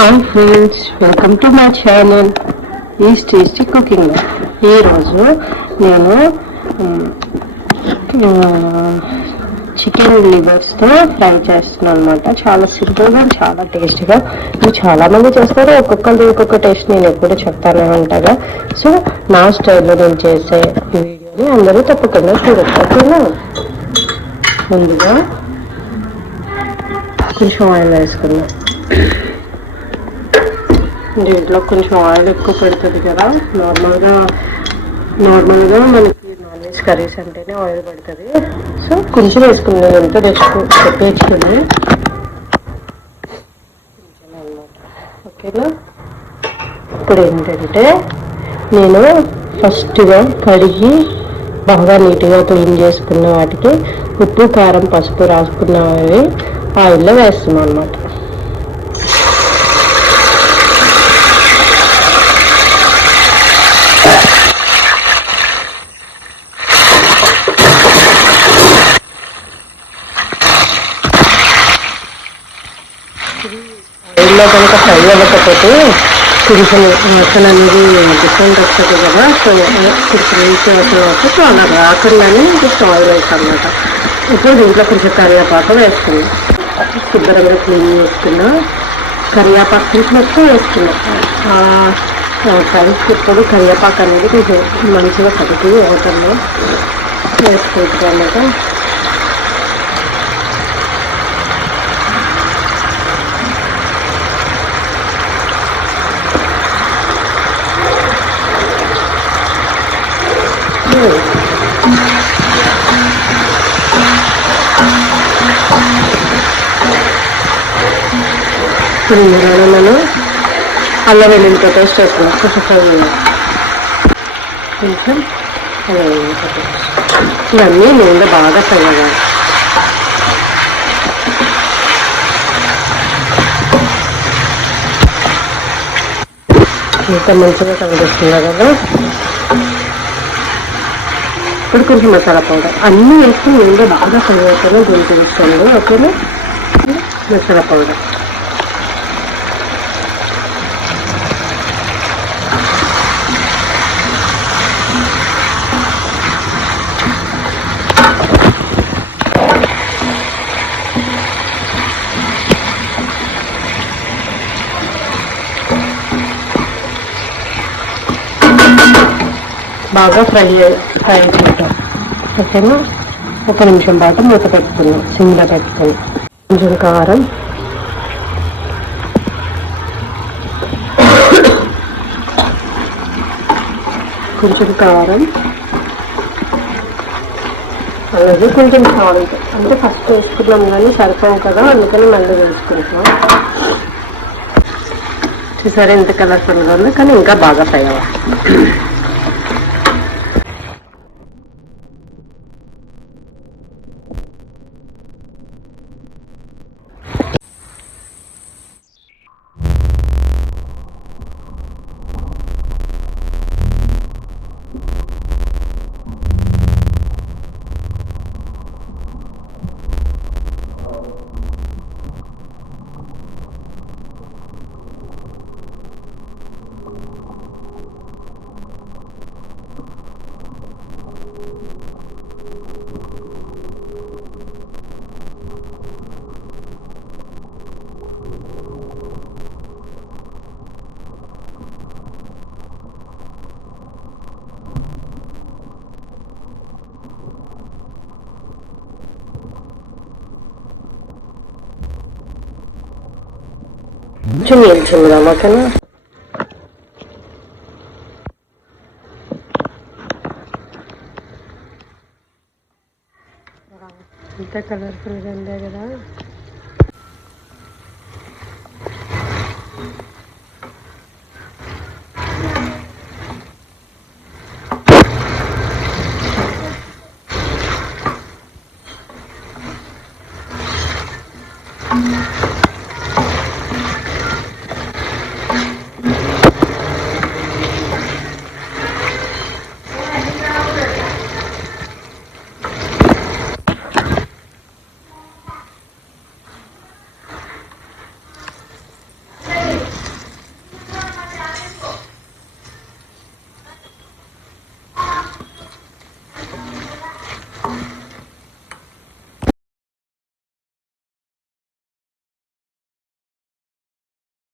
Hi friends, welcome to my channel is tasty cooking. ఈరోజు నేను chicken లివర్స్తో fry చేస్తున్నాను అనమాట. చాలా సింపుల్గా చాలా టేస్టీగా. ఇది చాలామంది చేస్తారు, ఒక్కొక్కరు ఒక్కొక్క టేస్ట్ నేను ఎప్పుడు చెప్తానే ఉంటాగా. సో నా స్టైల్లో నేను చేసే ఈ వీడియోని అందరూ తప్పకుండా చూడకపోతున్నా. ముందుగా కొంచెం ఆయిల్ వేసుకున్నాం. దీంట్లో కొంచెం ఆయిల్ ఎక్కువ పెడుతుంది కదా. నార్మల్గా మనకి నాన్ వెజ్ కర్రీస్ అంటేనే ఆయిల్ పడుతుంది. సో కొంచెం వేసుకున్నాను, ఎంత తెచ్చుకుని కొంచెం అనమాట. ఓకేనా. ఇప్పుడు ఏంటంటే నేను ఫస్ట్గా కడిగి బాగా నీట్గా క్లీన్ చేసుకున్న వాటికి ఉప్పు, కారం, పసుపు రాసుకున్నవి ఆయిల్లో వేస్తున్నాను అనమాట. ఆయిల్లో కనుక ఫ్రై అవ్వకపోతే కొంచెం వాసన అనేది డిఫరెంట్ వస్తుంది కదా. సో కొంచెం నీట్గా వాసన అలా రాకుండానే జస్ట్ ఆయిల్ వేస్తాను అనమాట. ఇప్పుడు దీంట్లో కొంచెం కరివేపాకు వేసుకున్నాం. శుభ్రంగా క్లీన్ చేసుకున్న కరివేపాకు కొంచెం ఎక్కువ వేసుకున్నాం. ఫ్రైస్కి ఇప్పుడు కరివేపాకు అనేది కొంచెం మంచిగా కడిగి వాటర్లో వేసుకుంటాం అన్నమాట. మనం అల్లం వెల్లుల్లితో టేస్ట్ చేస్తున్నాం. కొంచెం ఫ్రై కొంచెం అల్లం వెల్లుల్లితో టేస్ట్ ఇవన్నీ నూనెలో బాగా ఫ్రై అవ్వాలి. ఇంకా మంచిగా కనిపిస్తుంది కదా. ఇప్పుడు కొంచెం మసాలా పౌడర్ అన్నీ వేసి నూనెలో బాగా ఫ్రై అవుతాను. దీనికి ఇష్టండి. ఓకేనా. మసాలా పౌడర్ బాగా ఫ్రై చేద్దాం. ఓకేనా. ఒక నిమిషం పాటు మూత పెట్టుకున్నాం, సిమ్లో పెట్టుకుని. కొంచెం కారం, అలాగే కొంచెం సాల్ట్. అంటే ఫస్ట్ వేసుకున్నాం కానీ సరిపోం కదా, అందుకని మళ్ళీ వేసుకుంటాం. చూసారా ఎంత కలర్ఫుల్గా ఉంది, కానీ ఇంకా బాగా ఫ్రై అవ్వాలి. Cumi cumi makan. Kita colorful ganda కదా.